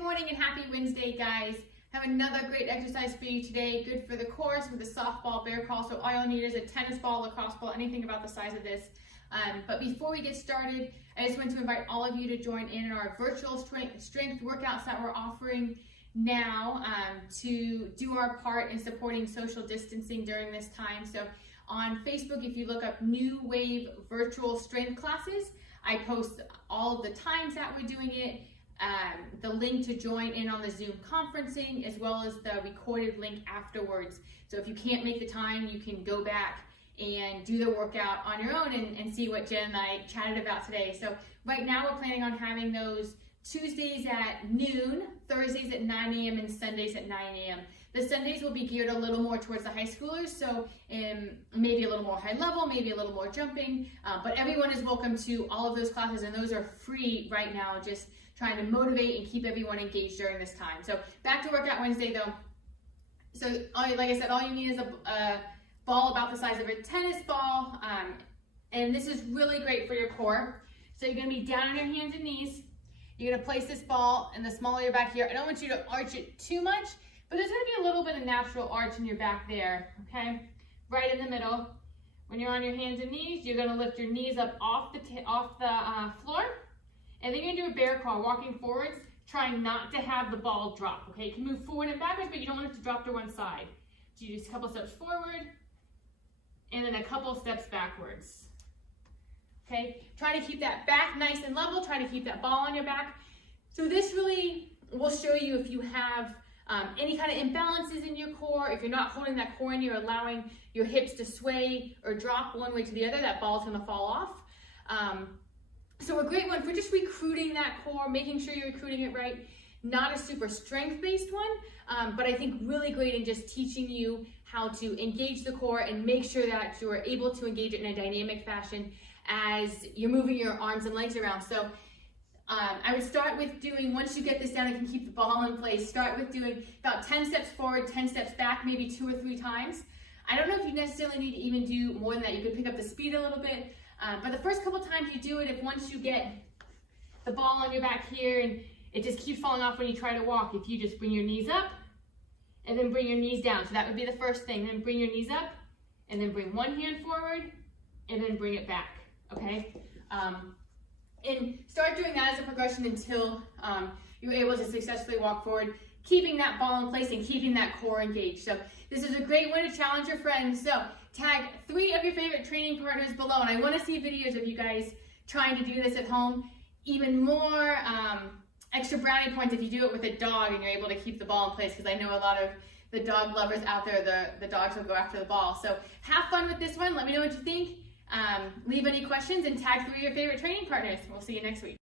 morning and happy Wednesday, guys. Have another great exercise for you today. Good for the core with a softball, bear crawl. So all you'll need is a tennis ball, lacrosse ball, anything about the size of this. But before we get started, I just want to invite all of you to join in our virtual strength workouts that we're offering now to do our part in supporting social distancing during this time. So on Facebook, if you look up New Wave Virtual Strength Classes, I post all of the times that we're doing it, the link to join in on the Zoom conferencing, as well as the recorded link afterwards. So if you can't make the time, you can go back and do the workout on your own and see what Jen and I chatted about today. So right now we're planning on having those Tuesdays at noon, Thursdays at 9 a.m. and Sundays at 9 a.m. The Sundays will be geared a little more towards the high schoolers, so maybe a little more high level, maybe a little more jumping, but everyone is welcome to all of those classes, and those are free right now, just trying to motivate and keep everyone engaged during this time. So back to Workout Wednesday though. So like I said, all you need is a ball about the size of a tennis ball, and this is really great for your core. So you're gonna be down on your hands and knees. You're gonna place this ball in the small of your back here. I don't want you to arch it too much, but there's gonna be a little bit of natural arch in your back there, okay? Right in the middle. When you're on your hands and knees, you're gonna lift your knees up off the floor, and then you're gonna do a bear crawl, walking forwards, trying not to have the ball drop, okay? You can move forward and backwards, but you don't want it to drop to one side. So you just a couple steps forward, and then a couple steps backwards. Okay, try to keep that back nice and level, try to keep that ball on your back. So this really will show you if you have any kind of imbalances in your core, if you're not holding that core in, you're allowing your hips to sway or drop one way to the other, that ball's gonna fall off. So a great one for just recruiting that core, making sure you're recruiting it right. Not a super strength-based one, but I think really great in just teaching you how to engage the core and make sure that you are able to engage it in a dynamic fashion as you're moving your arms and legs around. So I would start with doing, once you get this down and can keep the ball in place, start with doing about 10 steps forward, 10 steps back, maybe 2 or 3 times. I don't know if you necessarily need to even do more than that. You could pick up the speed a little bit, but the first couple times you do it, if once you get the ball on your back here and it just keeps falling off when you try to walk, if you just bring your knees up and then bring your knees down. So that would be the first thing. Then bring your knees up and then bring one hand forward and then bring it back, okay? And start doing that as a progression until you're able to successfully walk forward, keeping that ball in place and keeping that core engaged. So this is a great way to challenge your friends. So tag 3 of your favorite training partners below, and I want to see videos of you guys trying to do this at home. Even more extra brownie points if you do it with a dog and you're able to keep the ball in place, because I know a lot of the dog lovers out there, the dogs will go after the ball. So have fun with this one. Let me know what you think. Leave any questions and tag 3 of your favorite training partners. We'll see you next week.